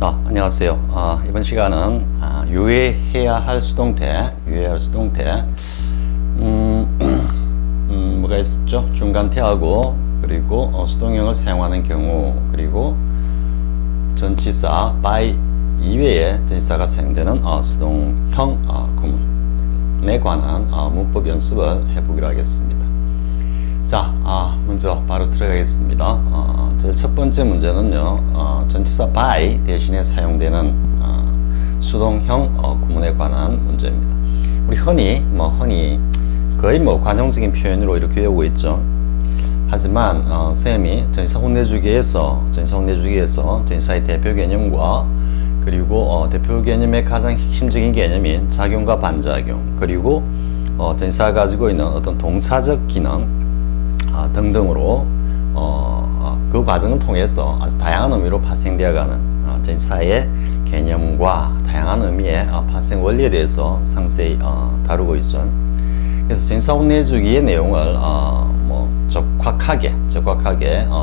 자, 안녕하세요. 이번 시간은 유예해야 할 수동태, 뭐가 있었죠? 중간태하고 그리고 수동형을 사용하는 경우, 그리고 전치사 by 이외에 전치사가 사용되는 수동형 구문에 관한 문법 연습을 해보기로 하겠습니다. 자, 먼저 바로 들어가겠습니다. 제일 첫 번째 문제는요, 전치사 by 대신에 사용되는 수동형 구문에 관한 문제입니다. 우리 흔히 거의 관용적인 표현으로 이렇게 외우고 있죠. 하지만 쌤이 전치사 혼내주기에서 전치사의 대표 개념과 그리고 대표 개념의 가장 핵심적인 개념인 작용과 반작용, 그리고 전치사가 가지고 있는 어떤 동사적 기능 등등으로 그 과정을 통해서 아주 다양한 의미로 파생되어가는 전치사의 개념과 다양한 의미의 파생 원리에 대해서 상세히 다루고 있죠. 그래서 전치사 혼내주기의 내용을 적확하게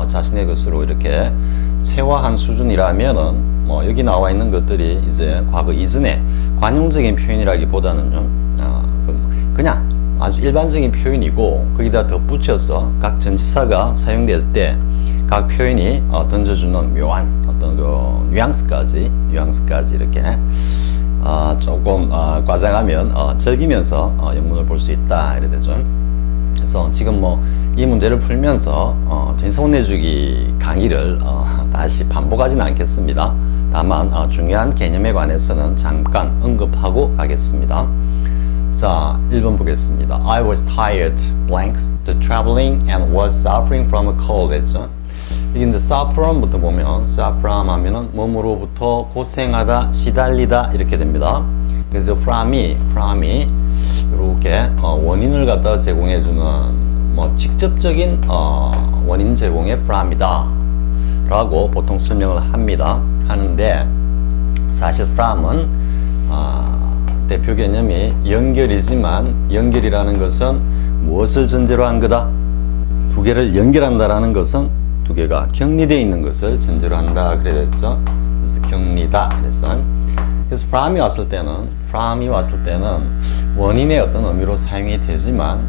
자신의 것으로 이렇게 체화한 수준이라면은 여기 나와 있는 것들이 이제 과거 이전의 관용적인 표현이라기보다는요, 그냥 아주 일반적인 표현이고, 거기다 덧붙여서 각 전치사가 사용될 때 각 표현이 던져주는 묘한 어떤 그 뉘앙스까지 이렇게 조금 과장하면 즐기면서 영문을 볼 수 있다 이래 되죠. 그래서 지금 이 문제를 풀면서 전치사 혼내주기 강의를 다시 반복하지는 않겠습니다. 다만 중요한 개념에 관해서는 잠깐 언급하고 가겠습니다. 자, 1번 보겠습니다. I was tired, blank, to traveling and was suffering from a cold. 했죠. 이게 이제 suffer from부터 보면, suffer from 하면은 몸으로부터 고생하다, 시달리다 이렇게 됩니다. 그래서 from이 이렇게 원인을 갖다 제공해주는 직접적인 원인 제공의 from이다 라고 보통 설명을 하는데, 사실 from은 대표 개념이 연결이지만, 연결이라는 것은 무엇을 전제로 한 거다? 두 개를 연결한다라는 것은 두 개가 격리되어 있는 것을 전제로 한다 그래 됐죠. 그래서 격리다 그래서 from이 왔을 때는 원인의 어떤 의미로 사용이 되지만,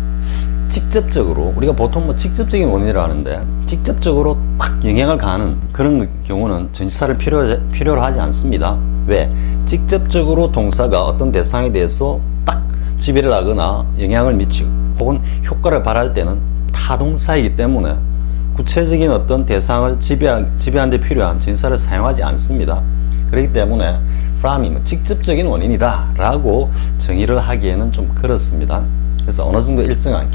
직접적으로 우리가 보통 직접적인 원인이라 하는데 직접적으로 딱 영향을 가하는 그런 경우는 전치사를 필요로 하지 않습니다. 왜? 직접적으로 동사가 어떤 대상에 대해서 딱 지배를 하거나 영향을 미치고 혹은 효과를 발할 때는 타동사이기 때문에 구체적인 어떤 대상을 지배하는 데 필요한 전치사를 사용하지 않습니다. 그렇기 때문에 from이 직접적인 원인이다 라고 정의를 하기에는 좀 그렇습니다. 그래서 어느 정도 일정한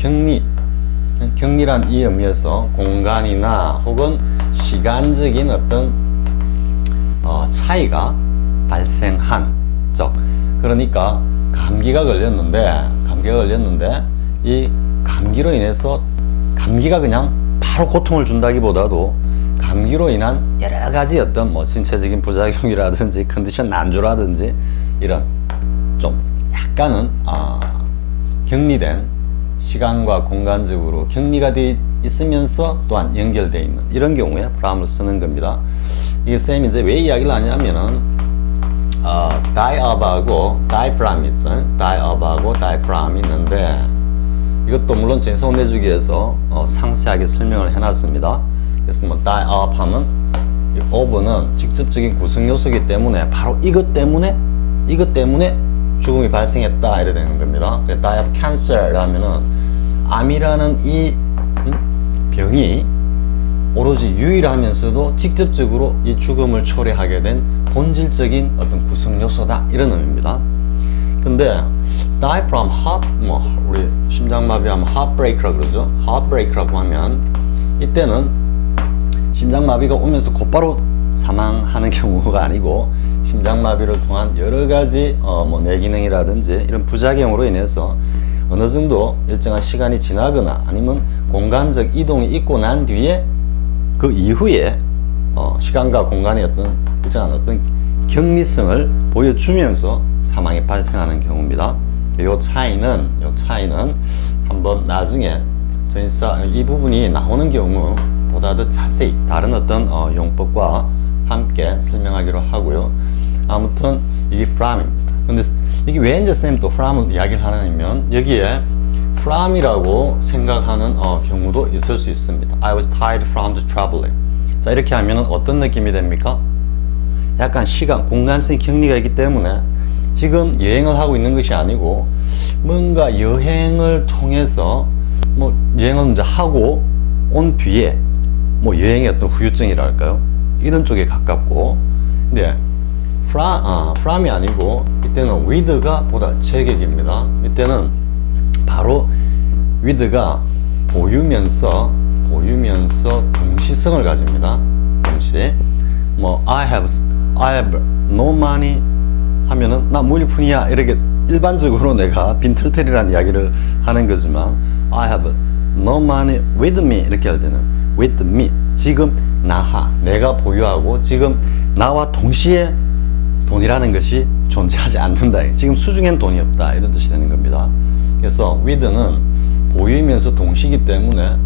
격리란 이 의미에서 공간이나 혹은 시간적인 어떤 차이가 발생한 적. 그러니까 감기가 걸렸는데 이 감기로 인해서, 감기가 그냥 바로 고통을 준다기보다도 감기로 인한 여러 가지 어떤 신체적인 부작용이라든지 컨디션 난조라든지 이런 좀 약간은 격리된, 시간과 공간적으로 격리가 되어 있으면서 또한 연결되어 있는 이런 경우에 from을 쓰는 겁니다. 이게 쌤이 이제 왜 이야기를 하냐면은 die of하고 die from 있죠. die of하고 die from 있는데, 이것도 물론 전치사 혼내주기에서 상세하게 설명을 해놨습니다. 그래서 die of 하면 이 of는 직접적인 구성 요소이기 때문에 바로 이것 때문에 죽음이 발생했다 이래 되는 겁니다. die of cancer 하면은 암이라는 이 병이 오로지 유일하면서도 직접적으로 이 죽음을 초래하게 된 본질적인 어떤 구성 요소다 이런 의미입니다. 근데 die from 우리 심장마비하면 heartbreak라고 그러죠. heartbreak라고 하면 이때는 심장마비가 오면서 곧바로 사망하는 경우가 아니고, 심장마비를 통한 여러 가지 뇌기능이라든지 이런 부작용으로 인해서 어느 정도 일정한 시간이 지나거나 아니면 공간적 이동이 있고 난 뒤에 그 이후에 시간과 공간의 어떤 일정한 어떤 격리성을 보여주면서 사망이 발생하는 경우입니다. 요 차이는 한번 나중에 전치사 이 부분이 나오는 경우보다 더 자세히 다른 어떤 용법과 함께 설명하기로 하고요. 아무튼 이게 from입니다. 근데 이게 왜 이제 쌤 또 from을 이야기를 하냐면 여기에 from이라고 생각하는 경우도 있을 수 있습니다. I was tired from the traveling. 자, 이렇게 하면 어떤 느낌이 됩니까? 약간 시간, 공간성 격리가 있기 때문에 지금 여행을 하고 있는 것이 아니고 뭔가 여행을 통해서 뭐 여행을 이제 하고 온 뒤에 뭐 여행의 어떤 후유증이랄까요? 이런 쪽에 가깝고, 근데 from이 아니고 이때는 with가 보다 제격입니다. 이때는 바로 with가 보유면서 동시성을 가집니다. 동시. 뭐 I have no money 하면은 나 무일푼이야 이렇게 일반적으로 내가 빈털터리라는 이야기를 하는 거지만 I have no money with me 이렇게 할 때는 with me 지금 내가 보유하고 지금 나와 동시에 돈이라는 것이 존재하지 않는다. 지금 수중엔 돈이 없다 이런 뜻이 되는 겁니다. 그래서 with는 보유이면서 동시이기 때문에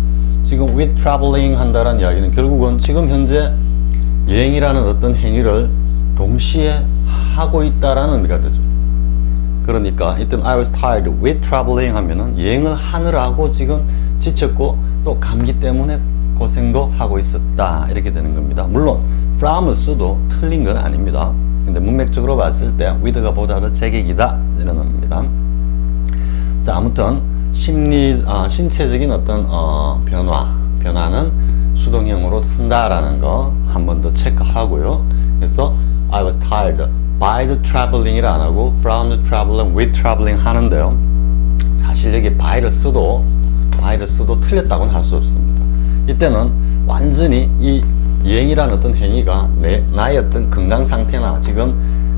지금 with traveling 한다는 이야기는 결국은 지금 현재 여행이라는 어떤 행위를 동시에 하고 있다라는 의미가 되죠. 그러니까 이때는 I was tired with traveling 하면은 여행을 하느라고 지금 지쳤고 또 감기 때문에 고생도 하고 있었다 이렇게 되는 겁니다. 물론 from을 써도 틀린 건 아닙니다. 근데 문맥적으로 봤을 때 with가 보다 더 제격이다 이런 의미입니다. 자, 아무튼 신체적인 어떤 변화는 수동형으로 쓴다라는 거 한 번 더 체크하고요. 그래서 I was tired by the traveling이라 안 하고 from the traveling with traveling 하는데요. 사실 여기 by를 써도 틀렸다고는 할 수 없습니다. 이때는 완전히 이 여행이라는 어떤 행위가 나의 어떤 건강 상태나 지금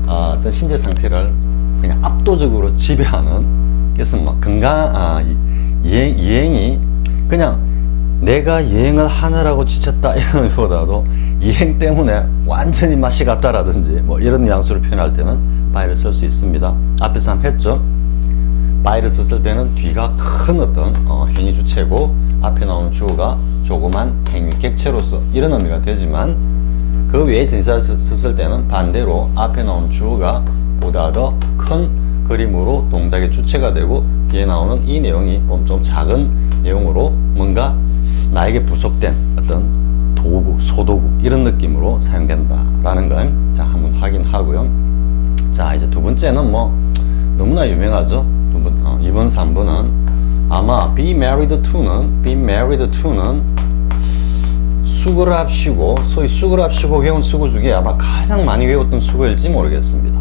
어떤 신체 상태를 그냥 압도적으로 지배하는, 그래서 뭐 여행이 그냥 내가 여행을 하느라고 지쳤다 이런 것보다도 여행 때문에 완전히 맛이 갔다라든지 뭐 이런 뉘앙스로 표현할 때는 by를 쓸 수 있습니다. 앞에서 한번 했죠. by를 썼을 때는 뒤가 큰 어떤 행위 주체고 앞에 나오는 주어가 조그만 행위 객체로서 이런 의미가 되지만 그 외에 전치사를 썼을 때는 반대로 앞에 나오는 주어가 보다 더 큰 그림으로 동작의 주체가 되고 뒤에 나오는 이 내용이 좀 작은 내용으로 뭔가 나에게 부속된 어떤 도구, 소도구 이런 느낌으로 사용된다라는 걸 자, 한번 확인하고요. 자, 이제 두 번째는 뭐 너무나 유명하죠. 2번, 3번은 아마 be married to는 수거를 합시고 소위 수거를 합시고 외운 수거 중에 아마 가장 많이 외웠던 수거일지 모르겠습니다.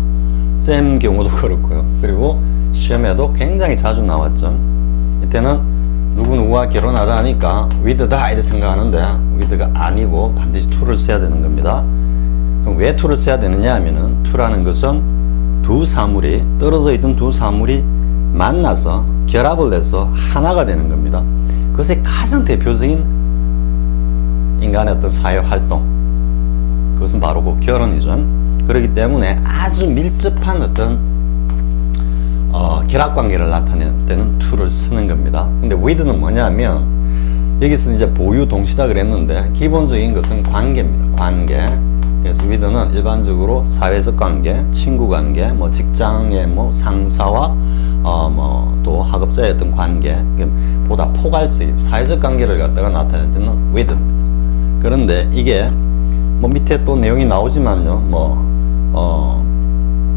쌤 경우도 그렇고요. 그리고 시험에도 굉장히 자주 나왔죠. 이때는 누구누구와 결혼하다 하니까 with다 이렇게 생각하는데 with가 아니고 반드시 to를 써야 되는 겁니다. 그럼 왜 to를 써야 되느냐 하면은 to라는 것은 떨어져 있던 두 사물이 만나서 결합을 해서 하나가 되는 겁니다. 그것의 가장 대표적인 인간의 어떤 사회 활동, 그것은 바로 그 결혼이죠. 그렇기 때문에 아주 밀접한 어떤 결합관계를 나타낼 때는 to를 쓰는 겁니다. 근데 with는 뭐냐면 여기서 이제 보유 동시다 그랬는데 기본적인 것은 관계입니다. 관계. 그래서 with는 일반적으로 사회적 관계, 친구 관계, 뭐 직장의 뭐 상사와 뭐 또 학업자의 어떤 관계, 보다 포괄적인 사회적 관계를 갖다가 나타낼 때는 with입니다. 그런데 이게 뭐 밑에 또 내용이 나오지만요,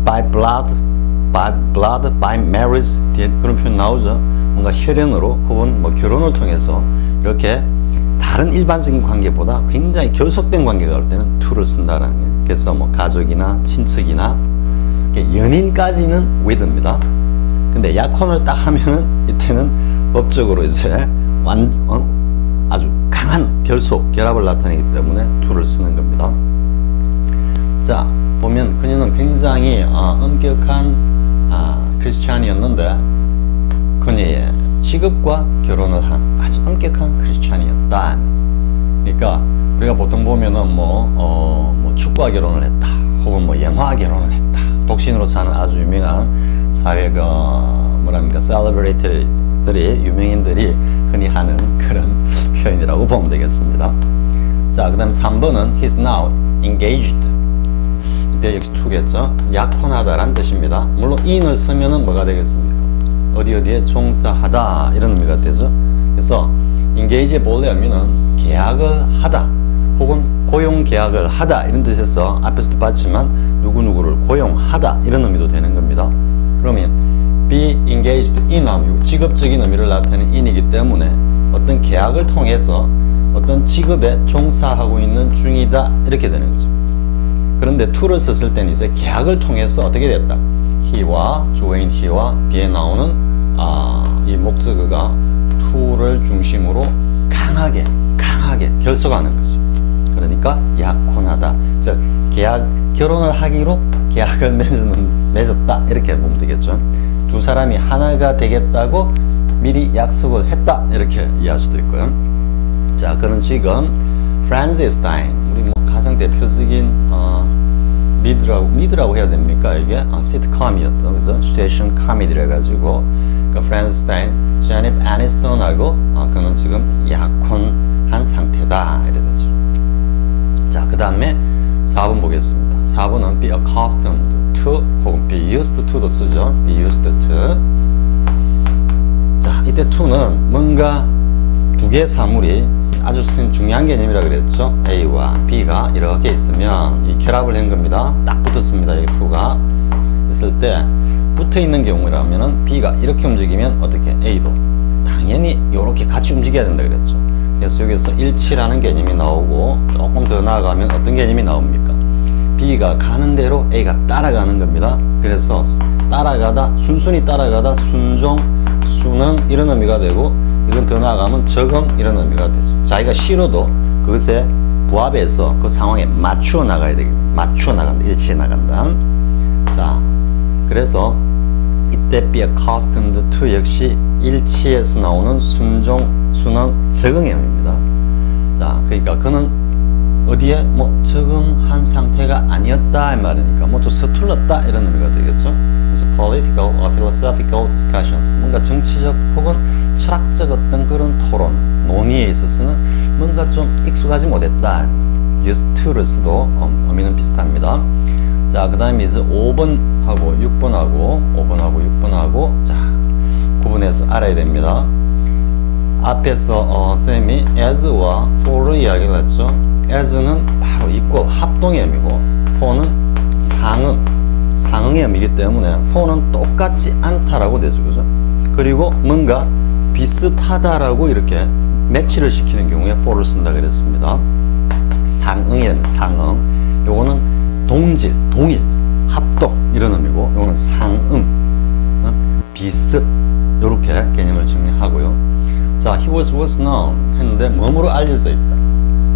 by blood, by marriage 그런 표현 나오죠. 뭔가 혈연으로 혹은 뭐 결혼을 통해서 이렇게 다른 일반적인 관계보다 굉장히 결속된 관계가 올 때는 to를 쓴다라는 거예요. 그래서 뭐 가족이나 친척이나 연인까지는 with입니다. 근데 약혼을 딱 하면은 이때는 법적으로 이제 아주 강한 결합을 나타내기 때문에 to를 쓰는 겁니다. 자, 보면 그녀는 굉장히 엄격한 크리스찬이었는데 그녀의 직업과 결혼을 한 아주 엄격한 크리스찬이었다. 그러니까 우리가 보통 보면은 뭐 축구와 결혼을 했다, 혹은 뭐 영화와 결혼을 했다, 독신으로 사는 아주 유명한 사회가 셀러브리티들이 유명인들이 흔히 하는 그런 표현이라고 보면 되겠습니다. 자, 그 다음 3번은 he's now engaged. 이때 역시 to겠죠. 약혼하다란 뜻입니다. 물론 in을 쓰면은 뭐가 되겠습니까? 어디에 종사하다 이런 의미가 되죠. 그래서 engage에 보려면은 계약을 하다 혹은 고용 계약을 하다 이런 뜻에서 앞에서도 봤지만 누구누구를 고용하다 이런 의미도 되는 겁니다. 그러면 be engaged in 하면 직업적인 의미를 나타내는 in이기 때문에 어떤 계약을 통해서 어떤 직업에 종사하고 있는 중이다 이렇게 되는 거죠. 그런데 to를 썼을 때는 이제 계약을 통해서 어떻게 됐다? he와 주어인 he와 뒤에 나오는 이 목적어가 to를 중심으로 강하게 결속하는 거죠. 그러니까 약혼하다. 즉 결혼을 하기로 계약을 맺었다 이렇게 보면 되겠죠. 두 사람이 하나가 되겠다고 미리 약속을 했다 이렇게 이해할 수도 있고요. 자, 그럼 지금 프란켄슈타인 우리 뭐 가장 대표적인 미드라고 해야 됩니까? 이게 시트콤이었죠, 그죠? 시츄에이션 코미디를 해가지고 그 프란켄슈타인 제니퍼 애니스톤하고 그는 지금 약혼한 상태다 이래 되죠. 자, 그 다음에 4번 보겠습니다. 4번은 be accustomed to 혹은 be used to도 쓰죠. be used to. 자, 이때 to는 뭔가 두 개의 사물이 아주 중요한 개념이라 그랬죠. A와 B가 이렇게 있으면 이 결합을 한 겁니다. 딱 붙었습니다. 이 to가 있을 때 붙어 있는 경우라면은 B가 이렇게 움직이면 어떻게 A도 당연히 이렇게 같이 움직여야 된다 그랬죠. 그래서 여기서 일치라는 개념이 나오고 조금 더 나아가면 어떤 개념이 나옵니까? B가 가는 대로 A가 따라가는 겁니다. 그래서 따라가다, 순순히 따라가다, 순종, 순응 이런 의미가 되고 이건 더 나아가면 적응 이런 의미가 되죠. 자기가 싫어도 그것에 부합해서 그 상황에 맞추어 나가야 되겠다. 맞추어 나간다. 일치해 나간다. 자, 그래서 이때 be accustomed to 역시 일치에서 나오는 순종, 순응, 적응의 의미입니다. 자, 그러니까 그는 어디에 뭐 적응한 상태가 아니었다 이 말이니까 뭐 좀 서툴렀다 이런 의미가 되겠죠. 그래서 political or philosophical discussions 뭔가 정치적 혹은 철학적 어떤 그런 토론, 논의에 있어서는 뭔가 좀 익숙하지 못했다. used to로서도 의미는 비슷합니다. 자, 그 다음에 이제 5번하고 6번하고 자, 구분해서 알아야 됩니다. 앞에서 쌤이 as와 for를 이야기를 했죠. as는 바로 equal, 합동의 의미고 for는 상응의 의미이기 때문에 for는 똑같지 않다라고 되죠. 그죠? 그리고 뭔가 비슷하다라고 이렇게 매치를 시키는 경우에 for를 쓴다 그랬습니다. 상응이라는 상응. 요거는 동질, 동일, 합동 이런 의미고 요거는 상응, 비슷 요렇게 개념을 정리하고요. 자, he was known 했는데 뭐뭐로 알려져 있다.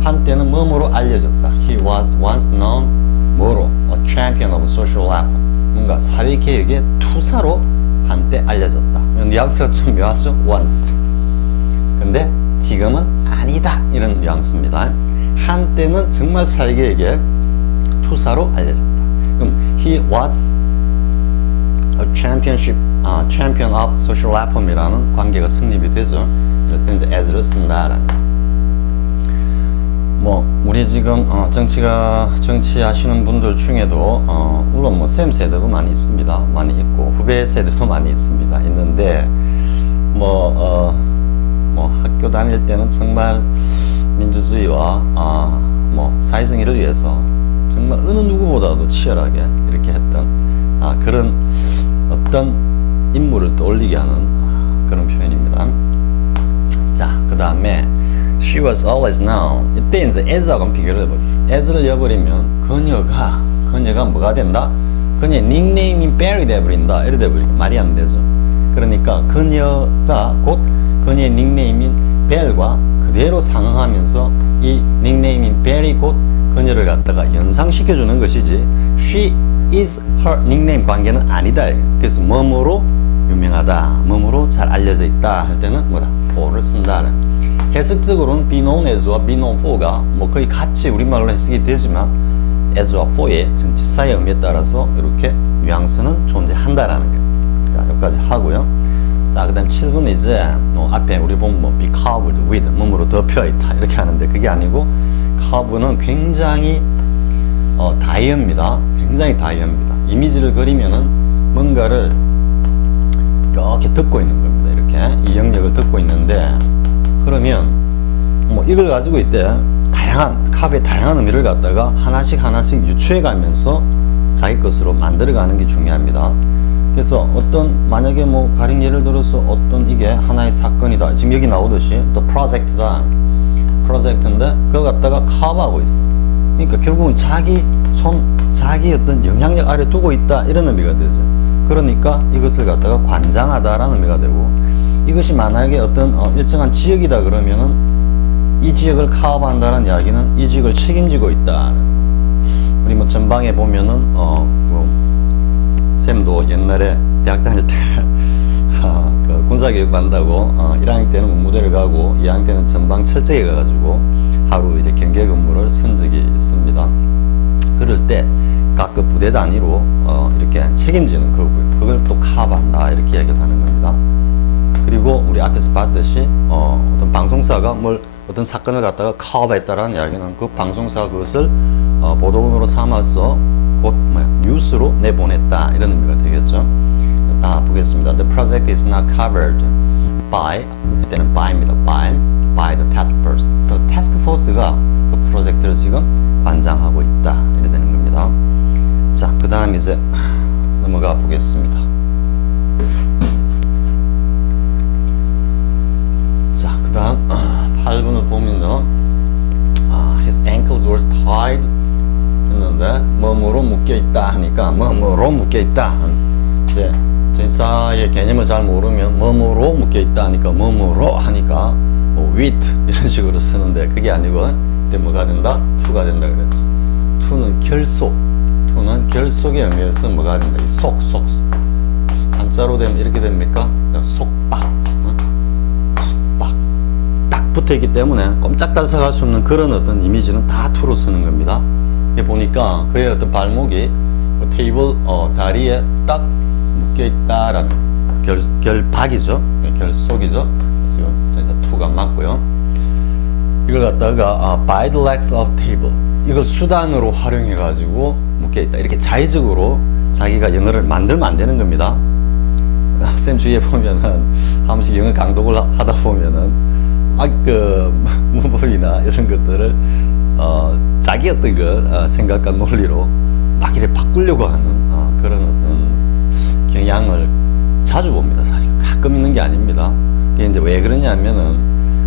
한때는 뭐뭐로 알려졌다. He was once known 뭐로? A champion of social reform. 뭔가 사회개혁의 투사로 한때 알려졌다. 뉘앙스가 좀 묘하죠? once. 근데 지금은 아니다. 이런 뉘앙스입니다. 한때는 정말 사회개혁의 투사로 알려졌다. 그럼 he was a champion of social reform이라는 관계가 성립이 되죠. 이럴 때 이제 as를 쓴다라는. 뭐 우리 지금 정치하시는 분들 중에도 물론 뭐 쌤 세대도 많이 있습니다. 많이 있고 후배 세대도 많이 있는데 뭐 학교 다닐 때는 정말 민주주의와 뭐 사회정의를 위해서 정말 어느 누구보다도 치열하게 이렇게 했던 그런 어떤 인물을 떠올리게 하는 그런 표현입니다. 자, 그 다음에 She was always known. 이때 이제 as하고 비교를 해보십시오. as를 넣어버리면 그녀가 뭐가 된다? 그녀의 닉네임인 Barry 돼버린다. 이래 돼버리니까 말이 안 되죠. 그러니까 그녀가 곧 그녀의 닉네임인 Belle과 그대로 상응하면서 이 닉네임인 Barry 곧 그녀를 갖다가 연상시켜주는 것이지 She is her 닉네임 관계는 아니다. 그래서 뭐뭐로 유명하다, 뭐뭐로 잘 알려져 있다 할 때는 뭐다? for를 쓴다는. 해석적으로는 be known as와 be known for가 뭐 거의 같이 우리말로 해석이 되지만 as와 for의 전치사의 의미에 따라서 이렇게 뉘앙스는 존재한다라는 거예요. 자, 여기까지 하고요. 자, 그 다음 7번 이제 앞에 우리 보면 be covered with 뭐뭐로 덮여 있다 이렇게 하는데 그게 아니고 cover는 굉장히 다이어입니다. 굉장히 다이어입니다. 이미지를 그리면은 뭔가를 이렇게 듣고 있는 겁니다. 이렇게 이 영역을 듣고 있는데, 그러면 뭐 이걸 가지고 이때 다양한 카페의 다양한 의미를 갖다가 하나씩 유추해 가면서 자기 것으로 만들어가는 게 중요합니다. 그래서 어떤 만약에 뭐 가령 예를 들어서 어떤 이게 하나의 사건이다. 지금 여기 나오듯이 the project다. 프로젝트인데 그거 갖다가 커버하고 있어. 그러니까 결국은 자기 어떤 영향력 아래 두고 있다 이런 의미가 되죠. 그러니까 이것을 갖다가 관장하다라는 의미가 되고, 이것이 만약에 어떤 일정한 지역이다 그러면은 이 지역을 커버한다는 이야기는 이 지역을 책임지고 있다. 우리 뭐 전방에 보면은 쌤도 옛날에 대학 다닐 때 그 군사교육 받는다고 1학년 때는 무대를 가고 2학년 때는 전방 철책에 가가지고 하루 이제 경계 근무를 쓴 적이 있습니다. 그럴 때 각 그 부대 단위로 이렇게 책임지는 거고요. 그걸 또 커버한다 이렇게 얘기를 하는 겁니다. 그리고 우리 앞에서 봤듯이 어떤 방송사가 어떤 사건을 갖다가 커버했다라는 이야기는 그 방송사가 그것을 보도본으로 삼아서 곧 뉴스로 내보냈다 이런 의미가 되겠죠. 다 보겠습니다. The project is not covered by, 이때는 by입니다. by the task force. 그 task force가 그 프로젝트를 지금 관장하고 있다 이렇게 되는 겁니다. 자, 그 다음 이제 넘어가 보겠습니다. 자, 그 다음 8번을 보면요. His ankles were tied 했는데 뭐뭐로 묶여 있다 하니까 뭐뭐로 묶여 있다. 이제 전사의 개념을 잘 모르면 뭐뭐로 묶여 있다 하니까 뭐뭐로 하니까 뭐 with 이런 식으로 쓰는데 그게 아니고 이때 뭐가 된다? to가 된다 그랬죠. to는 결속. to는 결속의 의미에서 뭐가 된다? 이 속. 한자로 되면 이렇게 됩니까? 속박. 속박. 딱 붙어 있기 때문에 꼼짝달싹할 수 없는 그런 어떤 이미지는 다 to로 쓰는 겁니다. 보니까 그의 어떤 발목이 테이블 다리에 딱 묶여 있다라는 결박이죠. 결속이죠. 그래서 to가 맞고요. 이걸 갖다가 by the legs of table, 이걸 수단으로 활용해 가지고 묶여 있다. 이렇게 자의적으로 자기가 영어를 만들면 안 되는 겁니다. 쌤 주위에 보면은 한 번씩 영어 강독을 하다 보면은 그 문법이나 이런 것들을 자기 어떤 그 생각과 논리로 막 이렇게 바꾸려고 하는 그런 어떤 경향을 자주 봅니다. 사실 가끔 있는 게 아닙니다. 이게 이제 왜 그러냐면은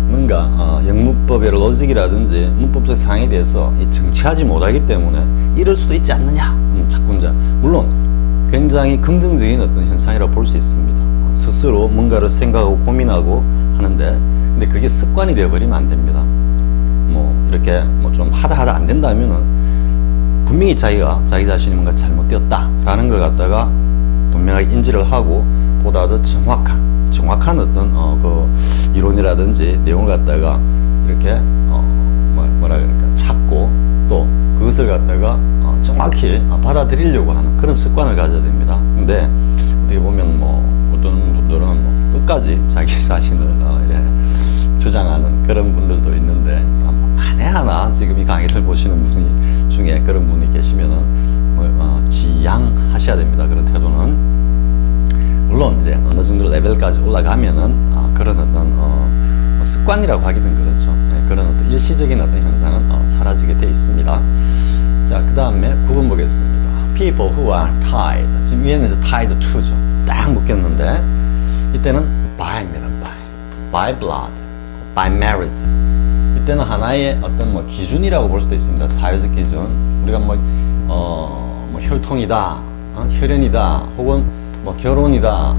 뭔가 영문법의 로직이라든지 문법적 사항에 대해서 정치하지 못하기 때문에 이럴 수도 있지 않느냐. 자꾸 이제 물론 굉장히 긍정적인 어떤 현상이라고 볼 수 있습니다. 스스로 뭔가를 생각하고 고민하고 하는데, 근데 그게 습관이 되어버리면 안 됩니다. 뭐 이렇게 뭐 좀 하다 안 된다면은 분명히 자기가 자기 자신이 뭔가 잘못되었다라는 걸 갖다가 분명하게 인지를 하고 보다 더 정확한 어떤 그 이론이라든지 내용을 갖다가 이렇게 뭐라 그럴까 찾고 또 그것을 갖다가 정확히 받아들이려고 하는 그런 습관을 가져야 됩니다. 근데 어떻게 보면 뭐 어떤 분들은 뭐 끝까지 자기 자신을 이렇게 주장하는 그런 분들도 있는데, 만에 하나 지금 이 강의를 보시는 분이 중에 그런 분이 계시면은 지양하셔야 됩니다. 그런 태도는. 물론 이제 어느 정도 레벨까지 올라가면은 그런 어떤 습관이라고 하기는 그렇죠. 네, 그런 어떤 일시적인 어떤 현상은 사라지게 돼 있습니다. 자, 그 다음에 9번 보겠습니다. People who are tied. 지금 위에는 이제 tied to죠. 딱 묶였는데 이때는 by입니다. by blood, by marriage. 이때는 하나의 어떤 뭐 기준이라고 볼 수도 있습니다. 사회적 기준. 우리가 뭐 혈통이다, 혈연이다, 혹은 뭐 결혼이다.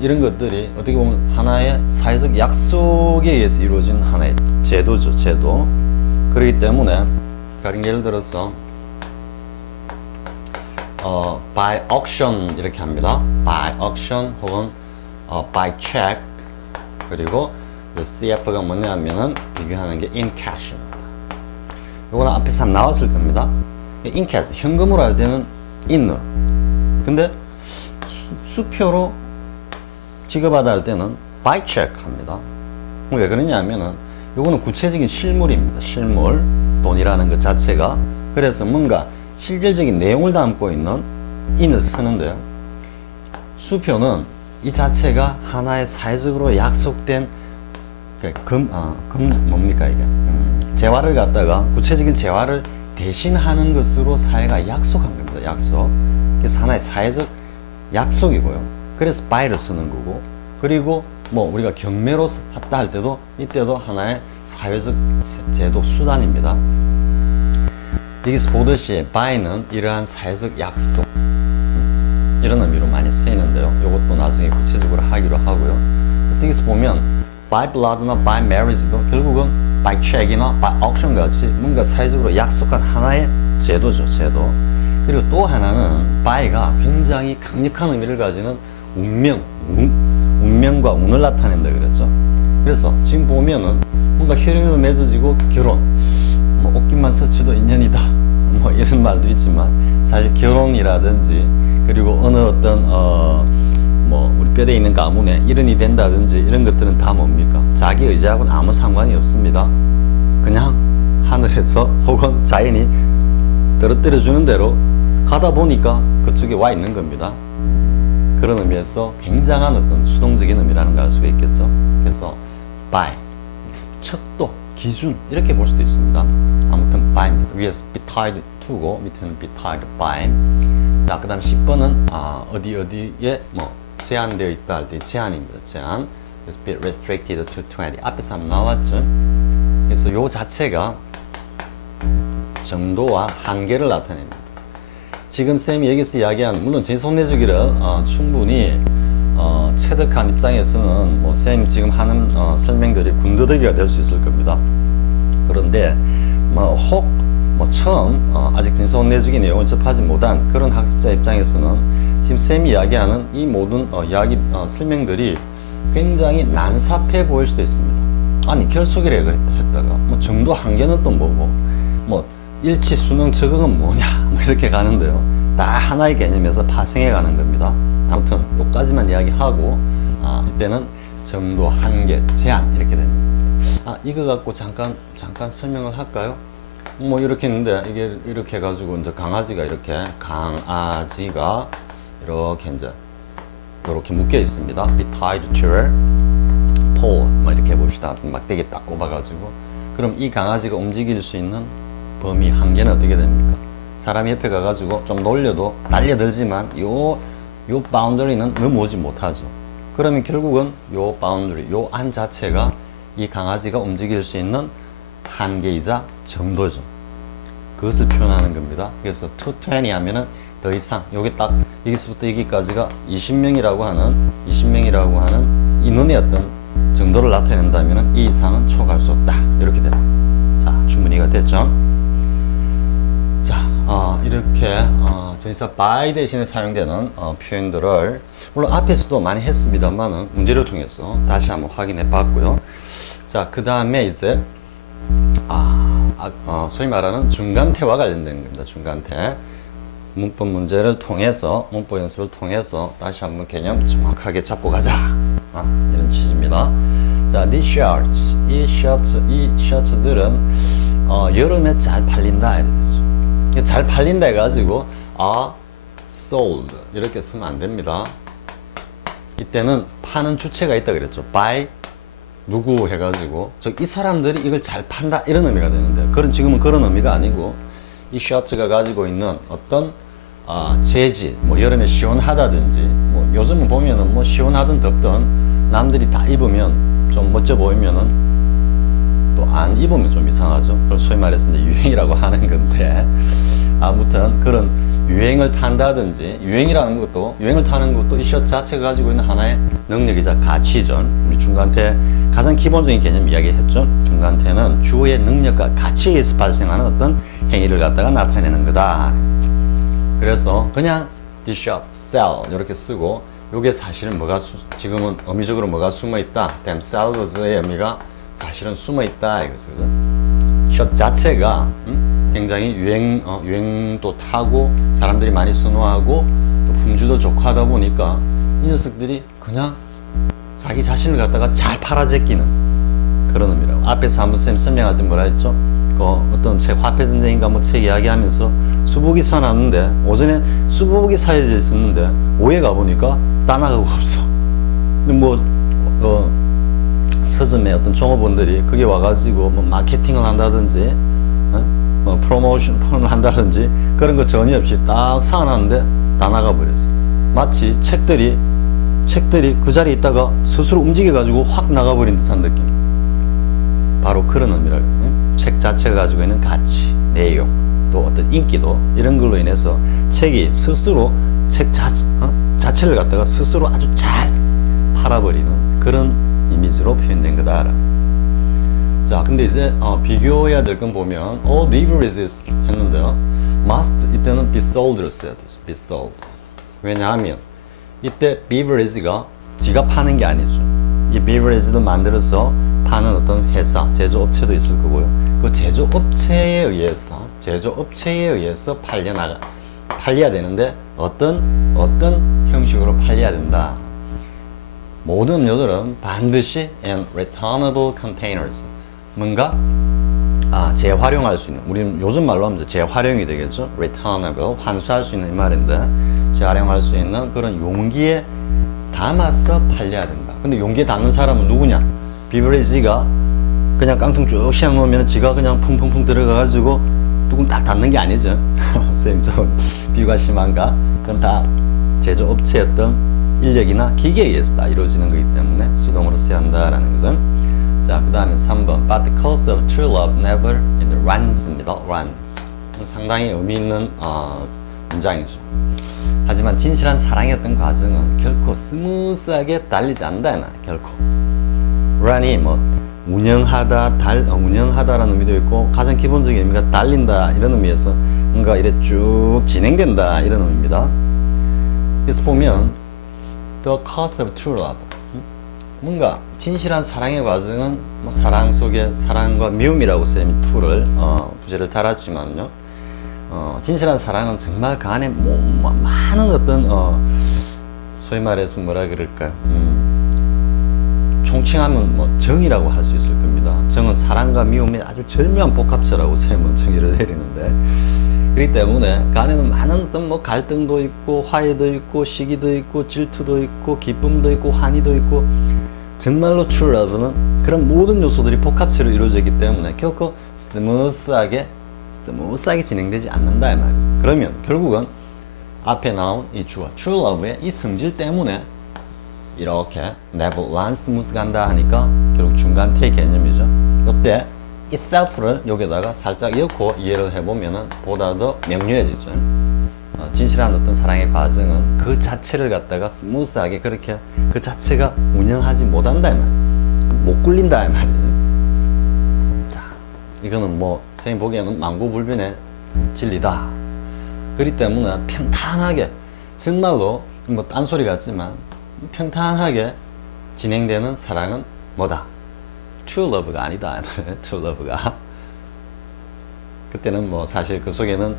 이런 것들이 어떻게 보면 하나의 사회적 약속에 의해서 이루어진 하나의 제도죠, 제도. 그렇기 때문에 가령 예를 들어서 by auction 이렇게 합니다. by auction 혹은 by check. 그리고 CF가 뭐냐면은 비교하는 게 in cash입니다. 이거는 앞에서 한번 나왔을 겁니다. in cash, 현금으로 할 때는 in으로. 근데 수표로 지급하다 할 때는 by check 합니다. 왜 그러냐면은 이거는 구체적인 실물입니다. 실물, 돈이라는 것 자체가 그래서 뭔가 실질적인 내용을 담고 있는 in을 쓰는데요. 수표는 이 자체가 하나의 사회적으로 약속된 뭡니까 이게 재화를 갖다가 구체적인 재화를 대신하는 것으로 사회가 약속한 겁니다. 약속. 그래서 하나의 사회적 약속이고요. 그래서 by를 쓰는 거고, 그리고 뭐 우리가 경매로 했다 할 때도 이때도 하나의 사회적 제도 수단입니다. 여기서 보듯이 by는 이러한 사회적 약속 이런 의미로 많이 쓰이는데요. 이것도 나중에 구체적으로 하기로 하고요. 그래서 여기서 보면 by blood나 by marriage도 결국은 by check이나 by auction 같이 뭔가 사회적으로 약속한 하나의 제도죠. 제도. 그리고 또 하나는 by가 굉장히 강력한 의미를 가지는 운명과 운을 나타낸다 그랬죠. 그래서 지금 보면은 뭔가 혈연으로 맺어지고 결혼, 뭐 옷깃만 스쳐도 인연이다, 뭐 이런 말도 있지만 사실 결혼이라든지 그리고 어느 어떤 뭐 우리 뼈에 있는 가문에 일흔이 된다든지 이런 것들은 다 뭡니까? 자기 의지하고는 아무 상관이 없습니다. 그냥 하늘에서 혹은 자연이 떨어뜨려 주는 대로 가다 보니까 그쪽에 와 있는 겁니다. 그런 의미에서 굉장한 어떤 수동적인 의미라는 걸 알 수가 있겠죠. 그래서 by, 척도, 기준 이렇게 볼 수도 있습니다. 아무튼 by입니다. 위에서 be tied to고 밑에는 be tied by. 자, 그 다음 10번은 어디에 뭐 제한되어 있다 할 때 제한입니다. 제한. 그래서 be restricted to 20. 앞에서 한번 나왔죠. 그래서 요 자체가 정도와 한계를 나타냅니다. 지금 쌤이 여기서 이야기한 물론 전속내주기를 충분히 체득한 입장에서는 뭐 쌤 지금 하는 설명들이 군더더기가 될 수 있을 겁니다. 그런데 혹 처음 아직 전속내주기 내용을 접하지 못한 그런 학습자 입장에서는 지금 쌤이 이야기하는 이 모든 설명들이 굉장히 난삽해 보일 수도 있습니다. 아니 결속이라고 했다가 뭐 정도 한계는 또 뭐고 뭐 일치, 수능, 적응은 뭐냐 뭐 이렇게 가는데요. 다 하나의 개념에서 파생해 가는 겁니다. 아무튼 여기까지만 이야기하고 이때는 정도, 한계, 제한 이렇게 되는 겁니다. 이거 갖고 잠깐 설명을 할까요? 뭐 이렇게 있는데 이게 이렇게 해가지고 이제 강아지가 이렇게 이제 이렇게 묶여 있습니다. be tied to a pole 뭐 이렇게 해봅시다. 막대기 딱 꼽아가지고 그럼 이 강아지가 움직일 수 있는 범위 한계는 어떻게 됩니까? 사람이 옆에 가가지고 좀 놀려도 달려들지만 요 바운더리는 넘어오지 못하죠. 그러면 결국은 요 바운더리, 요 안 자체가 이 강아지가 움직일 수 있는 한계이자 정도죠. 그것을 표현하는 겁니다. 그래서 220 하면은 더 이상 여기 딱 여기서부터 여기까지가 20명이라고 하는 인원의 어떤 정도를 나타낸다면은 이 이상은 초과할 수 없다. 이렇게 됩니다. 자, 충분히 이해가 됐죠? 자, 이렇게 저기서 by 대신에 사용되는 표현들을 물론 앞에서도 많이 했습니다만은 문제를 통해서 다시 한번 확인해 봤고요. 자, 그 다음에 이제 소위 말하는 중간태와 관련된 겁니다. 중간태. 문법 문제를 통해서, 문법 연습을 통해서 다시 한번 개념 정확하게 잡고 가자. 이런 취지입니다. 자, these shirts, 이 셔츠들은 여름에 잘 팔린다. 이렇게 됐죠. 잘 팔린다 해가지고 sold 이렇게 쓰면 안 됩니다. 이때는 파는 주체가 있다 그랬죠. by 누구 해가지고 이 사람들이 이걸 잘 판다 이런 의미가 되는데 지금은 그런 의미가 아니고 이 셔츠가 가지고 있는 어떤 재질, 뭐 여름에 시원하다든지 뭐 요즘은 보면은 뭐 시원하든 덥든 남들이 다 입으면 좀 멋져 보이면은 또 안 입으면 좀 이상하죠. 그걸 소위 말해서 이제 유행이라고 하는 건데 아무튼 그런 유행을 탄다든지 유행을 타는 것도 이 셔츠 자체가 가지고 있는 하나의 능력이자 가치죠. 우리 중간태 가장 기본적인 개념 이야기했죠. 중간태는 주어의 능력과 가치에 의해서 발생하는 어떤 행위를 갖다가 나타내는 거다. 그래서 그냥 this shirt sell 이렇게 쓰고 요게 사실은 지금은 의미적으로 뭐가 숨어 있다. themselves의 의미가 사실은 숨어 있다 이거죠. 셔츠 자체가 굉장히 유행도 타고 사람들이 많이 선호하고 또 품질도 좋고 하다 보니까 이 녀석들이 그냥 자기 자신을 갖다가 잘 팔아제끼는 그런 의미라고. 앞에서 한번 쌤 설명할 때 뭐라 했죠? 어떤 책 화폐 전쟁인가 뭐 책 이야기하면서 수보기사 나왔는데 오전에 수보기사에 있었는데 오후에 가보니까 단어가 없어. 근데 뭐 서점에 어떤 종업원들이 그게 와가지고 뭐 마케팅을 한다든지 뭐 프로모션을 한다든지 그런 거 전혀 없이 딱 사놨는데 다 나가버렸어. 마치 책들이 그 자리에 있다가 스스로 움직여가지고 확 나가버린 듯한 느낌. 바로 그런 의미라고. 책 자체가 가지고 있는 가치, 내용, 또 어떤 인기도 이런 걸로 인해서 책이 스스로 책 자체를 갖다가 스스로 아주 잘 팔아버리는 그런 이미지로 표현된 거다. 자, 근데 이제 비교해야 될 건 보면 all beverages 했는데요. must 이때는 be sold를 써야 되죠. be sold. 왜냐하면 이때 beverage가 지가 파는 게 아니죠. 이 beverage도 만들어서 파는 어떤 회사, 제조업체도 있을 거고요. 그 제조업체에 의해서 팔려야 되는데 어떤 형식으로 팔려야 된다. 모든 음료들은 반드시 in returnable containers. 뭔가 재활용할 수 있는, 우리는 요즘 말로 하면 재활용이 되겠죠. returnable, 환수할 수 있는 이 말인데 재활용할 수 있는 그런 용기에 담아서 팔려야 된다. 근데 용기에 담는 사람은 누구냐? 비브레지가 그냥 깡통 쭉 씌워놓으면 지가 그냥 풍풍풍 들어가가지고 뚜껑 딱 닫는 게 아니죠. 선생님 좀 비유가 심한가? 그럼 다 제조업체의 어떤 인력이나 기계에 의해서 다 이루어지는 거기 때문에 수동으로 써야 한다라는 거죠. 자, 그 다음에 3번 But the cost of true love never runs입니다. runs. 상당히 의미 있는 문장이죠. 하지만 진실한 사랑의 어떤 과정은 결코 스무스하게 달리지 않는다. 결코. run이 뭐 운영하다라는 의미도 있고 가장 기본적인 의미가 달린다 이런 의미에서 뭔가 이래 쭉 진행된다 이런 의미입니다. 그래서 보면 The cost of true love. 뭔가 진실한 사랑의 과정은 뭐 사랑 속에 사랑과 미움이라고 쌤이 부제를 달았지만요. 진실한 사랑은 정말 그 안에 많은 어떤 소위 말해서 뭐라 그럴까요? 총칭하면 뭐 정이라고 할 수 있을 겁니다. 정은 사랑과 미움의 아주 절묘한 복합체라고 쌤은 정의를 내리는데, 그렇기 때문에 그 안에는 많은 어떤 뭐 갈등도 있고 화해도 있고 시기도 있고 질투도 있고 기쁨도 있고 환희도 있고, 정말로 true love는 그런 모든 요소들이 복합체로 이루어져 있기 때문에 결코 스무스하게 진행되지 않는다 이 말이죠. 그러면 결국은 앞에 나온 이 주어 true love의 이 성질 때문에 이렇게 never runs smooth 간다 하니까 결국 중간 T 개념이죠. 이때 itself를 여기다가 살짝 엮고 이해를 해보면은 보다 더 명료해지죠. 진실한 어떤 사랑의 과정은 그 자체를 갖다가 스무스하게 그렇게 그 자체가 운영하지 못한다 이 말, 못 굴린다 이 말이에요. 자, 이거는 뭐 선생님 보기에는 만고불변의 진리다. 그렇기 때문에 평탄하게, 정말로 뭐 딴소리 같지만 평탄하게 진행되는 사랑은 뭐다? true love가 아니다. true love가. 그때는 뭐 사실 그 속에는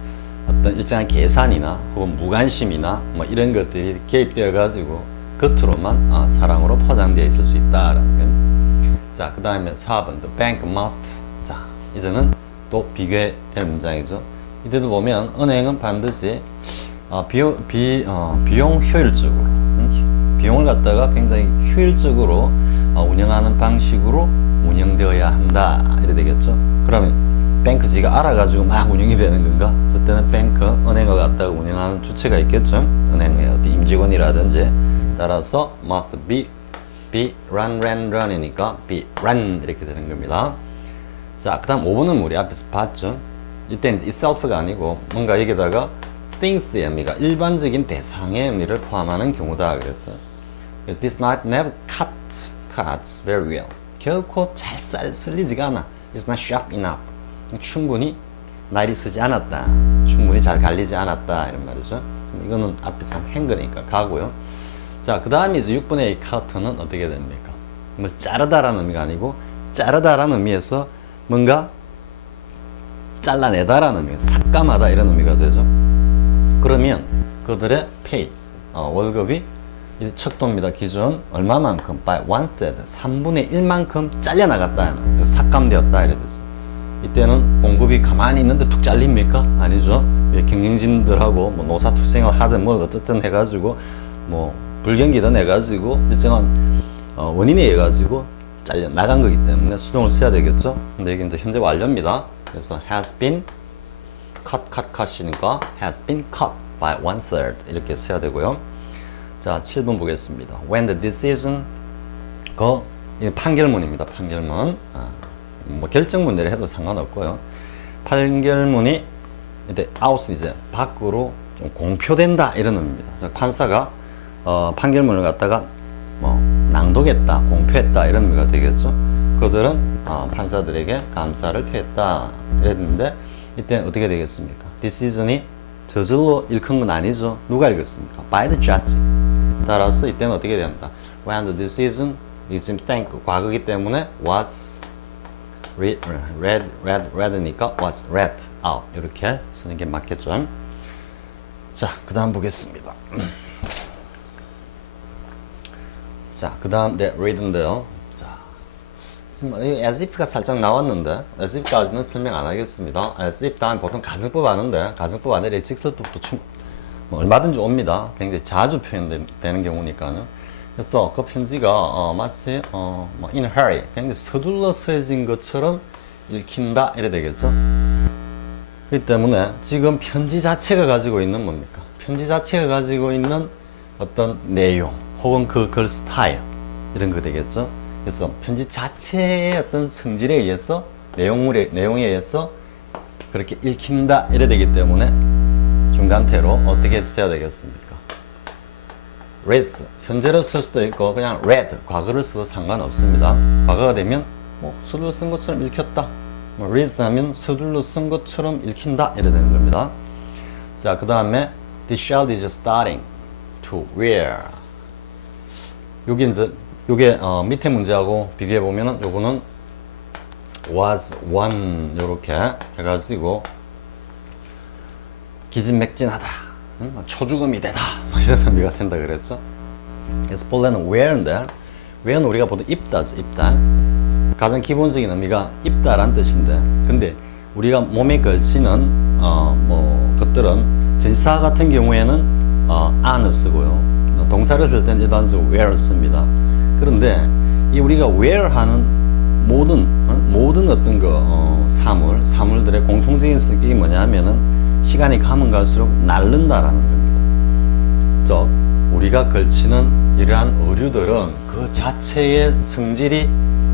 어떤 일정한 계산이나 혹은 무관심이나 뭐 이런 것들이 개입되어 가지고 겉으로만 사랑으로 포장되어 있을 수 있다라는 건. 자, 그 다음에 4번 the bank must. 자, 이제는 또 비교될 문장이죠. 이때도 보면 은행은 반드시 비용 효율적으로 비용을 갖다가 굉장히 효율적으로 운영하는 방식으로 운영되어야 한다 이래 되겠죠. 그러면 뱅크지가 알아가지고 막 운영이 되는 건가? 저때는 은행을 갖다가 운영하는 주체가 있겠죠. 은행의 어떤 임직원이라든지. 따라서 must be run이니까 be run 이렇게 되는 겁니다. 자, 그 다음 5번은 우리 앞에서 봤죠. 이때는 itself가 아니고 뭔가 여기다가 things의 의미가 일반적인 대상의 의미를 포함하는 경우다 그랬어요. 그래서 this knife never cuts very well. 결코 잘 쓸리지가 않아. It's not sharp enough. 충분히 날이 쓰지 않았다. 충분히 잘 갈리지 않았다. 이런 말이죠. 이거는 앞에서 한 거니까 가고요. 자, 그 다음에 이제 6번의 cut는 어떻게 됩니까? 뭐 자르다라는 의미가 아니고 자르다라는 의미에서 뭔가 잘라내다라는 의미, 삭감하다 이런 의미가 되죠. 그러면 그들의 pay, 월급이 척도입니다. 기준 얼마만큼? by 1/3, 3분의 1만큼 잘려나갔다. 삭감되었다 이래 되죠. 이때는 공급이 가만히 있는데 툭 잘립니까? 아니죠. 경영진들하고 뭐 노사투쟁을 하든 뭐 어쨌든 해가지고 뭐 불경기든 해가지고 일정한 원인에 의해 가지고 잘려 나간 거기 때문에 수동을 써야 되겠죠. 근데 이게 이제 현재 완료입니다. 그래서 has been cut이니까 has been cut by 1/3 이렇게 써야 되고요. 자, 7번 보겠습니다. When the decision 이 판결문입니다. 판결문. 뭐 결정문대로 해도 상관없고요. 판결문이 이제 아웃은 이제 밖으로 좀 공표된다 이런 의미입니다. 판사가 판결문을 갖다가 뭐 낭독했다, 공표했다 이런 의미가 되겠죠. 그들은 판사들에게 감사를 표했다 이랬는데 이때는 어떻게 되겠습니까? decision이 저절로 읽은 건 아니죠. 누가 읽었습니까? by the judge. 따라서 이때는 어떻게 된다? when the decision is in thank 과거이기 때문에 was read니까 was read out 이렇게 쓰는 게 맞겠죠. 자, 그 다음 보겠습니다. 자, 그 다음 read인데요. 자, 지금 as if가 살짝 나왔는데 as if까지는 설명 안 하겠습니다. as if 다음 보통 가정법 하는데 가정법 안에 직설법도 뭐 얼마든지 옵니다. 굉장히 자주 표현되는 경우니까요. 그래서 그 편지가 마치 뭐 in a hurry, 굉장히 서둘러 써진 것처럼 읽힌다 이래 되겠죠. 그렇기 때문에 지금 편지 자체가 가지고 있는 뭡니까? 편지 자체가 가지고 있는 어떤 내용 혹은 그 글 스타일 이런 거 되겠죠. 그래서 편지 자체의 어떤 성질에 의해서 내용에 의해서 그렇게 읽힌다 이래 되기 때문에 중간태로 어떻게 써야 되겠습니까? reads, 현재를 쓸 수도 있고 그냥 read, 과거를 써도 상관없습니다. 과거가 되면 뭐 서둘러 쓴 것처럼 읽혔다. 뭐 reads 하면 서둘러 쓴 것처럼 읽힌다 이래 되는 겁니다. 자, 그 다음에 the child is starting to wear. 여기 이제 요게 밑에 문제하고 비교해 보면은 요거는 was one 요렇게 해가지고 기진맥진하다, 초주금이 되다 이런 의미가 된다 그랬죠. 그래서 본래는 wear인데 wear는 우리가 보통 입다죠. 입다. 가장 기본적인 의미가 입다란 뜻인데 근데 우리가 몸에 걸치는 뭐 것들은 전치사 같은 경우에는 an을 쓰고요. 동사를 쓸 때는 일반적으로 wear 씁니다. 그런데 이 우리가 wear하는 모든 어떤 사물들의 공통적인 성격이 뭐냐면은 시간이 가면 갈수록 낡는다라는 겁니다. 즉 우리가 걸치는 이러한 의류들은 그 자체의 성질이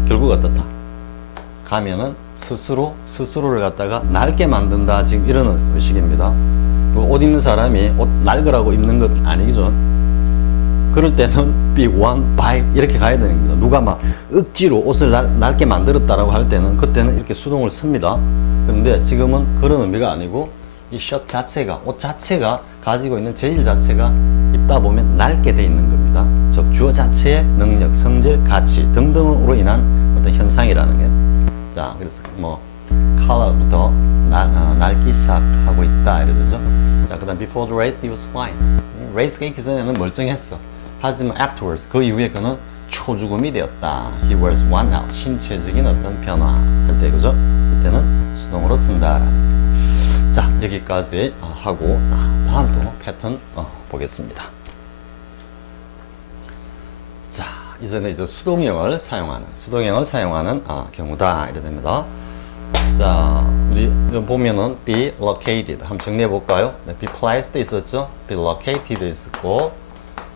결국 어떻다? 가면은 스스로를 갖다가 낡게 만든다 지금 이런 의식입니다. 옷 입는 사람이 옷 낡으라고 입는 것 아니죠. 그럴 때는 be won by 이렇게 가야 되는 겁니다. 누가 막 억지로 옷을 낡게 만들었다라고 할 때는 그때는 이렇게 수동을 씁니다. 그런데 지금은 그런 의미가 아니고 이 셔츠 자체가, 옷 자체가 가지고 있는 재질 자체가 입다 보면 낡게 돼 있는 겁니다. 즉 주어 자체의 능력, 성질, 가치 등등으로 인한 어떤 현상이라는 게. 자, 그래서 뭐 color부터 낡기 시작하고 있다 이러죠. 자, 그다음 before the race he was fine. 레이스가 있기 전에는 멀쩡했어. 하지만 afterwards 그 이후에 그는 초죽음이 되었다. He was worn out. 신체적인 어떤 변화 할 때 그죠? 이때는 수동으로 쓴다라는. 자, 여기까지 하고 다음 또 패턴 보겠습니다. 자, 이제는 이제 수동형을 사용하는 경우다 이래 됩니다. 자, 우리 보면은 be located 한번 정리해 볼까요? be placed 있었죠? be located 있었고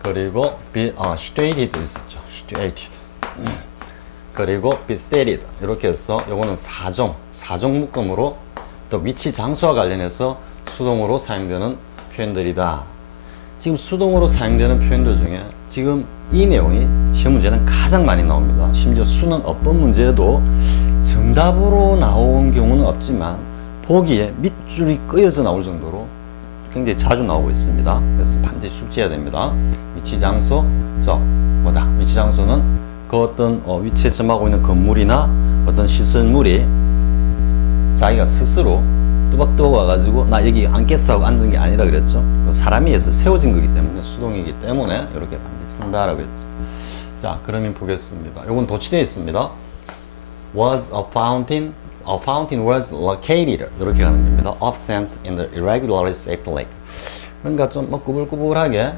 그리고 be situated 있었죠? situated. 그리고 be stated 이렇게 해서 요거는 사종 묶음으로 또 위치 장소와 관련해서 수동으로 사용되는 표현들이다. 지금 수동으로 사용되는 표현들 중에 지금 이 내용이 시험 문제는 가장 많이 나옵니다. 심지어 수능 어법 문제에도 정답으로 나온 경우는 없지만 보기에 밑줄이 끄여져 나올 정도로 굉장히 자주 나오고 있습니다. 그래서 반드시 숙지해야 됩니다. 위치 장소, 위치 장소는 그 어떤 위치에 점하고 있는 건물이나 어떤 시설물이 자기가 스스로 뚜벅뚜벅 와가지고 나 여기 앉겠어 하고 앉은 게 아니라 그랬죠. 사람에 의해서 세워진 거기 때문에 수동이기 때문에 이렇게 반드시 쓴다라고 했죠. 자, 그러면 보겠습니다. 이건 도치되어 있습니다. was a fountain A fountain was located 이렇게 가는 겁니다. Off scent in the irregularly shaped lake. 그러니까 좀 뭐 꾸불꾸불하게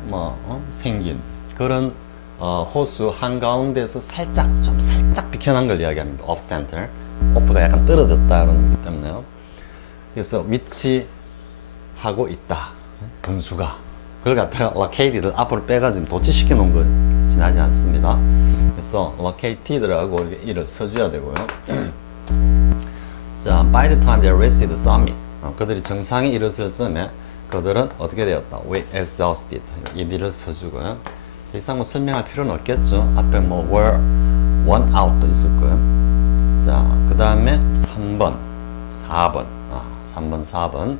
생긴 그런 호수 한가운데서 살짝 비켜난 걸 이야기합니다. Off center. off가 약간 떨어졌다 그런 거기 때문에요. 그래서 위치하고 있다. 분수가. 그걸 갖다가 located를 앞으로 빼가지고 도치시켜 놓은 거 지나지 않습니다. 그래서 located라고 이를 써줘야 되고요. 자, by the time they reached the summit, 그들이 정상에 이르렀을 즈음에 그들은 어떻게 되었다? We exhausted. 이 뒤를 써주고요. 더 이상 뭐 설명할 필요는 없겠죠. 앞에 뭐 were worn out도 있을 거예요. 자, 그 다음에 3번, 4번, 3번, 4번.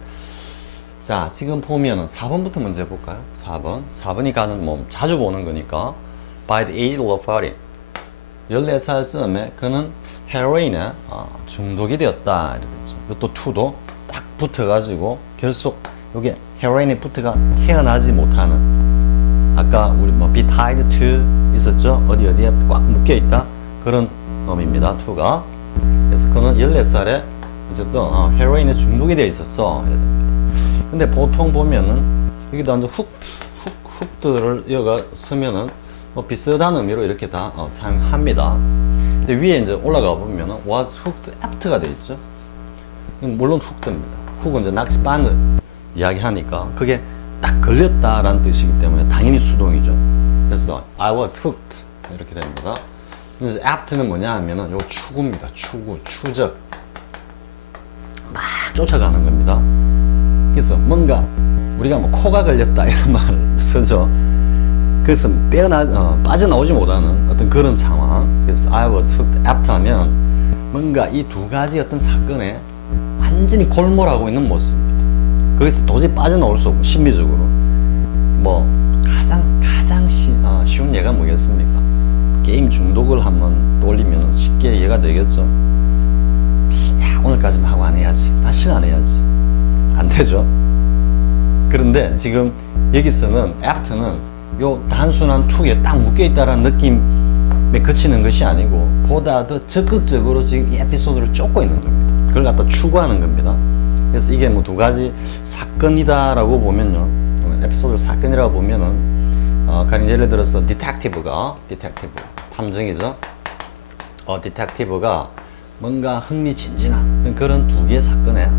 자, 지금 보면은 4번부터 먼저 해볼까요? 4번이 가는 뭐 자주 보는 거니까. By the age of 40. 14살 즈음에 그는 헤로인에 중독이 되었다. 이렇게 됐죠. 또 2도 딱 붙어가지고 결속 여기 헤로인의 붙어가 헤어나지 못하는 아까 우리 뭐 be tied to 있었죠? 어디에 꽉 묶여있다. 그런 놈입니다. 2가. 그래서 그는 14살에 어쨌든 헤로인에 중독이 되어 있었어. 근데 보통 보면은 여기도 완전 훅들을 이어가 쓰면은 뭐 비슷한 의미로 이렇게 다 사용합니다. 근데 위에 이제 올라가 보면은 was hooked after가 되어 있죠. 물론 hooked입니다. hook은 이제 낚시바늘 이야기하니까 그게 딱 걸렸다라는 뜻이기 때문에 당연히 수동이죠. 그래서 I was hooked 이렇게 됩니다. 그래서 after는 뭐냐 하면은 요 추구입니다. 추적. 막 쫓아가는 겁니다. 그래서 뭔가 우리가 뭐 코가 걸렸다 이런 말을 쓰죠. 그래서 빠져나오지 못하는 어떤 그런 상황. 그래서 I was hooked after 하면 뭔가 이 두 가지 어떤 사건에 완전히 골몰하고 있는 모습입니다. 거기서 도저히 빠져나올 수 없고 심리적으로 뭐 가장 쉬운 예가 뭐겠습니까? 게임 중독을 한번 떠올리면 쉽게 이해가 되겠죠. 야, 오늘까지만 하고 안 해야지. 다시는 안 해야지. 안 되죠. 그런데 지금 여기서는 after는 요 단순한 툭에 딱 묶여있다라는 느낌에 그치는 것이 아니고 보다 더 적극적으로 지금 이 에피소드를 쫓고 있는 겁니다. 그걸 갖다 추구하는 겁니다. 그래서 이게 뭐 두 가지 사건이다라고 보면요. 에피소드 사건이라고 보면은 가령 예를 들어서 디텍티브 탐정이죠. 디텍티브가 뭔가 흥미진진한 그런 두 개의 사건에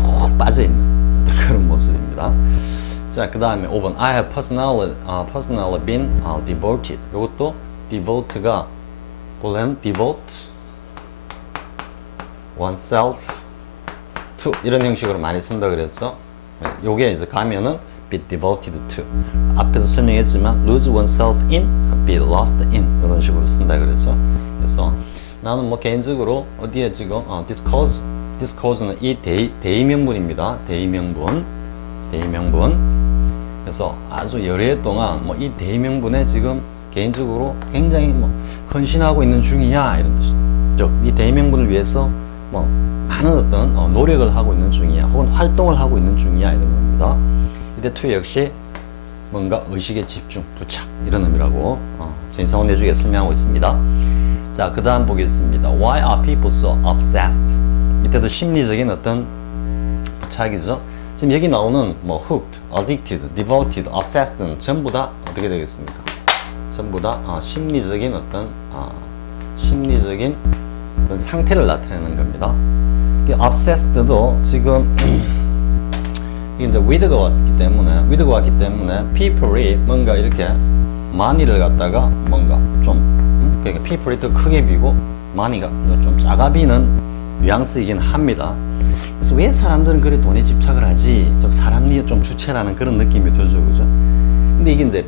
푹 빠져있는 그런 모습입니다. 자, 그 다음에 5번 I have personally been devoted. 이것도 devote가 본래는 devote oneself to 이런 형식으로 많이 쓴다 그랬죠. 요게 이제 가면은 be devoted to 앞에도 설명했지만 lose oneself in, be lost in 이런 식으로 쓴다 그랬죠. 그래서 나는 뭐 개인적으로 어디에 지금 discours는 이 대의명분입니다. 대의명분. 그래서 아주 여러 해 동안 뭐 이 대의명분에 지금 개인적으로 굉장히 뭐 헌신하고 있는 중이야 이런 뜻이죠. 즉, 이 대의명분을 위해서 뭐 많은 어떤 노력을 하고 있는 중이야, 혹은 활동을 하고 있는 중이야 이런 의미입니다. 이때 to 역시 뭔가 의식의 집중, 부착 이런 의미라고 전인상원 내주기에 설명하고 있습니다. 자, 그 다음 보겠습니다. Why are people so obsessed? 이때도 심리적인 어떤 부착이죠. 지금 여기 나오는 뭐 hooked, addicted, devoted, obsessed는 전부 다 어떻게 되겠습니까? 전부 다 심리적인 어떤 상태를 나타내는 겁니다. obsessed도 지금 이제 with가 왔기 때문에 people이 뭔가 이렇게 money를 갖다가 뭔가 좀 그러니까 people이 더 크게 비고 money가 좀 작아 비는 뉘앙스이긴 합니다. 그래서 왜 사람들은 그래 돈에 집착을 하지? 즉 사람이 좀 주체라는 그런 느낌이 들죠, 그죠? 근데 이게 이제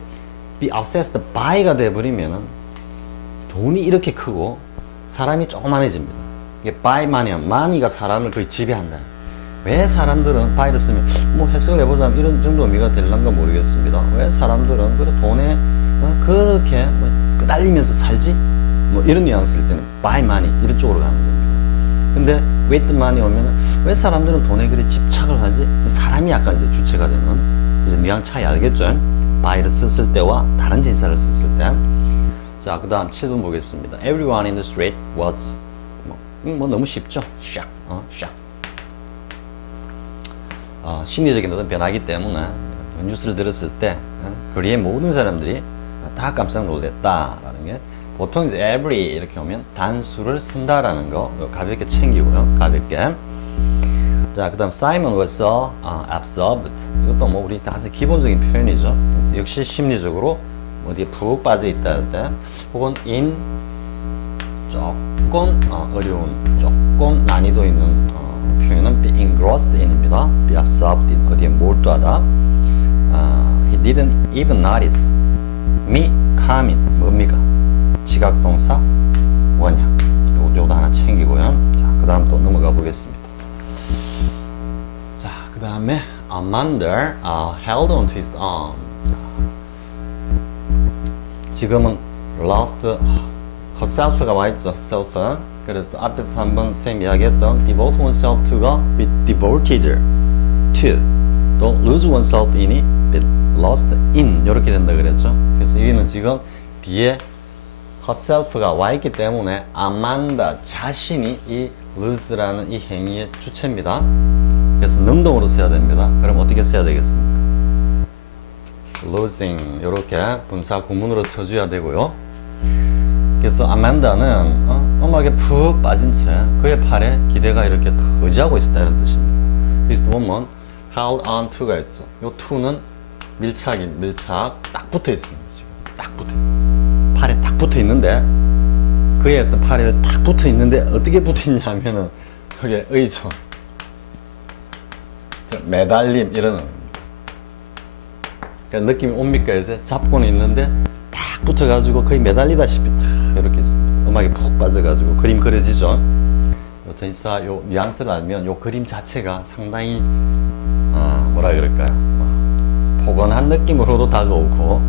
be obsessed by가 돼버리면은 돈이 이렇게 크고 사람이 조그만해집니다. 이게 by money가 사람을 거의 지배한다. 왜 사람들은 by를 쓰면 뭐 해석을 해보자면 이런 정도 의미가 될란가 모르겠습니다. 왜 사람들은 그래 돈에 그렇게 뭐 끄달리면서 살지? 뭐 이런 뉘앙스일 때는 by money 이런 쪽으로 가는 겁니다. 근데 with money 오면은 왜 사람들은 돈에 그리 집착을 하지? 사람이 약간 이제 주체가 되는 이제 뉘앙스 차이 알겠죠? by를 썼을 때와 다른 진사를 썼을 때. 자, 그 다음 7번 보겠습니다. Everyone in the street was 뭐 너무 쉽죠. shock, shock. 심리적인 어떤 변화이기 때문에 뉴스를 들었을 때 거리의 모든 사람들이 다 깜짝 놀랐다라는 게 보통 이제 every 이렇게 오면 단수를 쓴다라는 거 가볍게 챙기고요. 가볍게. 자, 그다음 Simon was so absorbed. 이것도 뭐 우리 다 기본적인 표현이죠. 역시 심리적으로 어디에 푹 빠져 있다는 때, 혹은 in 조금 어려운, 조금 난이도 있는 표현은 be engrossed in입니다. be absorbed in 어디에 몰두하다. He didn't even notice me coming. 뭡니까? 지각동사 원형. 요것도 하나 챙기고요. 자, 그 다음 또 넘어가 보겠습니다. 자, 그 다음에 Amanda held on to his arm. 자, 지금은 lost herself가 와있죠. self. 그래서 앞에서 한번 쌤 이야기했던 devote oneself to가 be devoted to, 또 lose oneself in이 be lost in 이렇게 된다 그랬죠. 그래서 여기는 지금 뒤에 herself가 와 있기 때문에 아만다 자신이 이 lose라는 이 행위의 주체입니다. 그래서 능동으로 써야 됩니다. 그럼 어떻게 써야 되겠습니까? losing 이렇게 분사 구문으로 써줘야 되고요. 그래서 아만다는 음악에 푹 빠진 채 그의 팔에 기대가 이렇게 의지하고 있었다는 뜻입니다. 그래서 보면 held on to가 있죠. 이 to는 밀착 딱 붙어 있습니다. 지금 딱 붙어. 팔에 딱 붙어 있는데 그의 어떤 팔에 딱 붙어 있는데 어떻게 붙어 있냐면은 그게 의존, 매달림 이런 겁니다. 그러니까 느낌이 옵니까? 이제 잡고는 있는데 딱 붙어가지고 거의 매달리다시피 딱 이렇게 있습니다. 음악에 푹 빠져가지고 그림 그려지죠. 전사 요 뉘앙스를 알면 요 그림 자체가 상당히 뭐라 그럴까요? 포근한 느낌으로도 다가오고,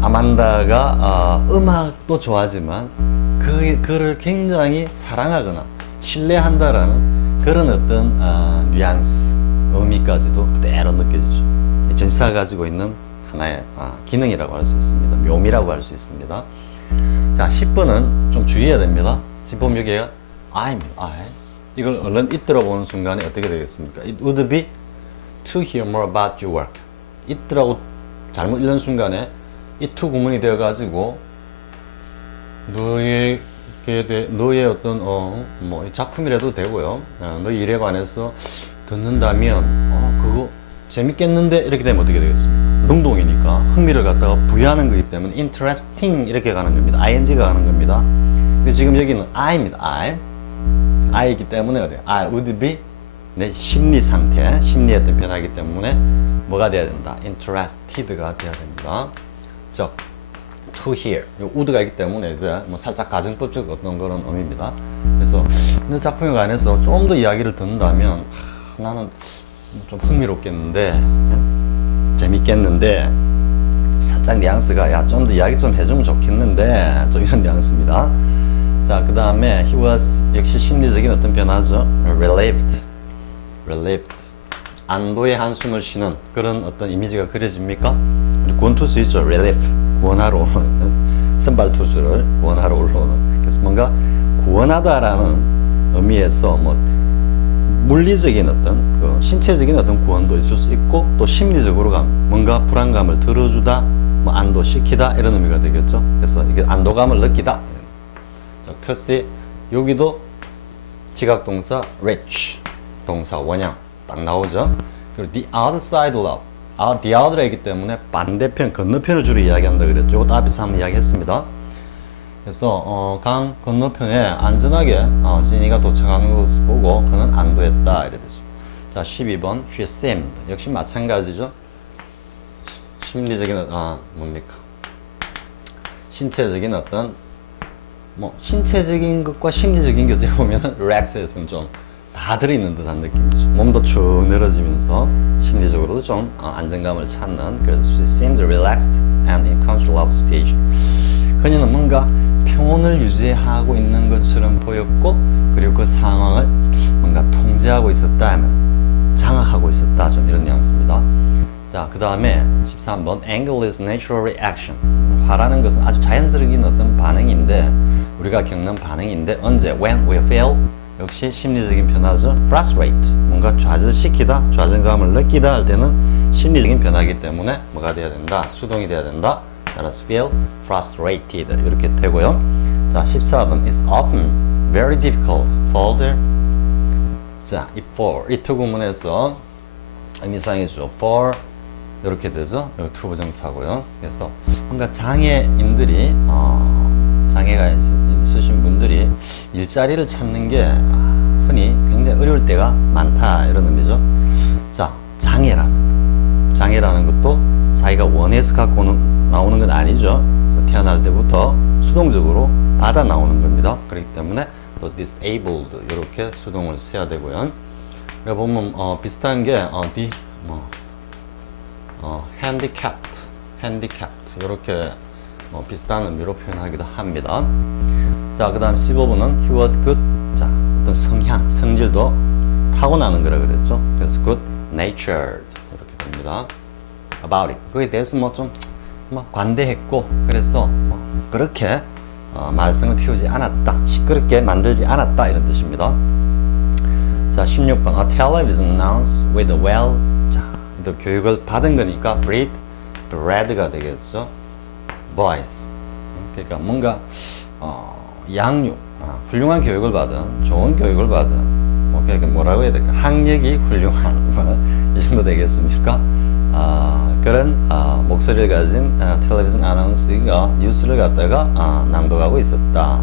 아만다가 음악도 좋아하지만 그를 굉장히 사랑하거나 신뢰한다라는 그런 어떤 뉘앙스, 의미까지도 그대로 느껴지죠. 전시사가 가지고 있는 하나의 기능이라고 할 수 있습니다. 묘미라고 할 수 있습니다. 자, 10번은 좀 주의해야 됩니다. 지금 보면 여기가 I'입니다. I. 이걸 얼른 it들어 보는 순간에 어떻게 되겠습니까? It would be to hear more about your work. it라고 잘못 읽는 순간에 it to 구문이 되어 가지고 너의 어떤 뭐 작품이라도 되고요. 너의 일에 관해서 듣는다면 그거 재밌겠는데 이렇게 되면 어떻게 되겠습니까? 능동이니까 흥미를 갖다가 부여하는 거기 때문에 interesting 이렇게 가는 겁니다. ing가 가는 겁니다. 근데 지금 여기는 I입니다. I이기 때문에 어때요? I would be 내 심리 상태, 심리의 어떤 변화이기 때문에 뭐가 돼야 된다? interested가 돼야 됩니다. 즉, to hear. 요 would가 있기 때문에 이제 뭐 살짝 가정법적 어떤 그런 의미입니다. 그래서 이 작품에 관해서 좀 더 이야기를 듣는다면 나는 좀 흥미롭겠는데, 재밌겠는데, 살짝 뉘앙스가 야 좀 더 이야기 좀 해주면 좋겠는데, 좀 이런 뉘앙스입니다. 자, 그 다음에 he was 역시 심리적인 어떤 변화죠. relieved. 안도의 한숨을 쉬는 그런 어떤 이미지가 그려집니까? 우리 구원투수 있죠. relief. 구원하러 선발 투수를 구원하러 올라오는. 그래서 뭔가 구원하다라는 의미에서 뭐 물리적인 어떤 신체적인 어떤 구원도 있을 수 있고, 또 심리적으로 뭔가 불안감을 덜어주다, 뭐 안도시키다 이런 의미가 되겠죠. 그래서 이게 안도감을 느끼다. 자, 특히 여기도 지각동사 reach 동사 원형 딱 나오죠. 그리고 the other side of the other이기 때문에 반대편, 건너편을 주로 이야기한다 그랬죠. 이것도 앞에서 한번 이야기했습니다. 그래서 강 건너편에 안전하게 진이가 도착하는 것을 보고 그는 안도했다 이래 되죠. 자, 12번 she seemed 역시 마찬가지죠. 심리적인 뭡니까? 신체적인 어떤 뭐 신체적인 것과 심리적인 게 어떻게 보면은 relax에서는 좀 다 들어있는 듯한 느낌이죠. 몸도 축 늘어지면서 심리적으로도 좀 안정감을 찾는. 그래서 she seemed relaxed and in control of the situation. 그녀는 뭔가 평온을 유지하고 있는 것처럼 보였고, 그리고 그 상황을 뭔가 통제하고 있었다, 장악하고 있었다, 좀 이런 뉘앙스입니다. 자, 그 다음에 13번 Anger is natural reaction. 화라는 것은 아주 자연스러운 어떤 반응인데 우리가 겪는 반응인데 언제 when we feel 역시 심리적인 변화죠. frustrate 뭔가 좌절시키다 좌절감을 느끼다 할 때는 심리적인 변화이기 때문에 뭐가 돼야 된다 수동이 돼야 된다. 따라서 feel frustrated 이렇게 되고요. 자 14번 it's often very difficult for the 자 이 for 이 투구문에서 의미상이죠. for 이렇게 되죠. 여기 투부정사고요. 그래서 뭔가 장애인들이 장애가 있으신 분들이 일자리를 찾는 게 흔히 굉장히 어려울 때가 많다 이런 의미죠. 자 장애라는 것도 자기가 원해서 갖고 나오는 건 아니죠. 태어날 때부터 수동적으로 받아 나오는 겁니다. 그렇기 때문에 또 disabled 이렇게 수동을 써야 되고요. 여기 보면 비슷한 게 handicapped 이렇게 비슷한 의미로 표현하기도 합니다. 자, 그 다음 15번은 he was good. 자, 어떤 성질도 타고나는 거라 그랬죠. 그래서 good natured 이렇게 됩니다. about it. 그에 대해서 좀 관대했고 그래서 그렇게 말썽을 피우지 않았다. 시끄럽게 만들지 않았다 이런 뜻입니다. 자, 16번 a television announce with a well. 자, 또 교육을 받은 거니까 bred가 되겠죠. voice. 그러니까 뭔가 양육, 훌륭한 교육을 받은, 좋은 교육을 받은, 그러니까 뭐라고 해야 될까? 학력이 훌륭한 이 정도 되겠습니까? 그런 목소리를 가진 텔레비전 아나운서가 뉴스를 갖다가 낭독하고 있었다.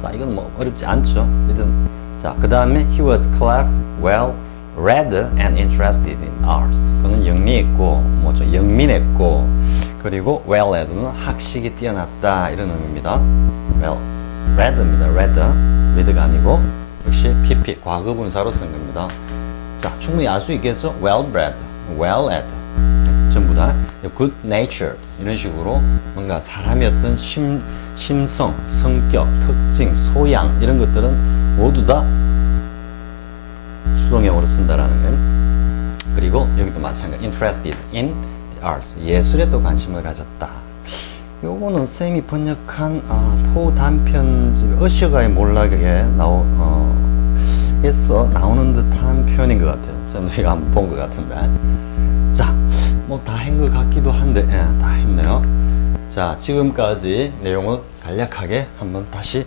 자, 이건 뭐 어렵지 않죠. 자, 그 다음에 he was clever, well read and interested in arts. 그는 영리했고, 좀 영민했고, 그리고 well read는 학식이 뛰어났다 이런 의미입니다. well read입니다. read가 아니고 역시 pp 과거분사로 쓴 겁니다. 자, 충분히 알 수 있겠죠? well bred, well read. 전부 다 good nature 이런 식으로 뭔가 사람의 어떤 심성, 성격, 특징, 소양 이런 것들은 모두 다 수동형으로 쓴다라는 거. 그리고 여기도 마찬가지 interested in the arts 예술에 또 관심을 가졌다. 요거는 쌤이 번역한 포 단편집 어셔가의 몰락에 에서 나오는 듯한 표현인 것 같아요. 쌤도 이거 한번 본 것 같은데. 자, 뭐 다 한 것 같기도 한데, 다 했네요. 자, 지금까지 내용을 간략하게 한번 다시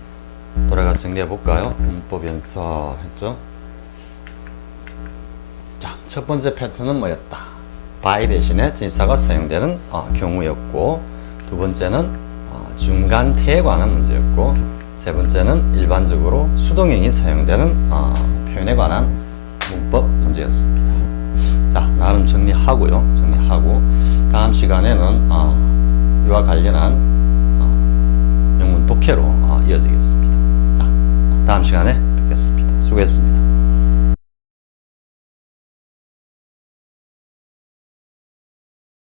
돌아가 정리해 볼까요? 문법 연습했죠? 자, 첫 번째 패턴은 뭐였다? by 대신에 진사가 사용되는 경우였고, 두 번째는 중간태에 관한 문제였고, 세 번째는 일반적으로 수동형이 사용되는 표현에 관한 문법 문제였습니다. 자, 나름 정리하고요. 정리하고 다음 시간에는 이와 관련한 영문 독해로 이어지겠습니다. 자, 다음 시간에 뵙겠습니다. 수고했습니다.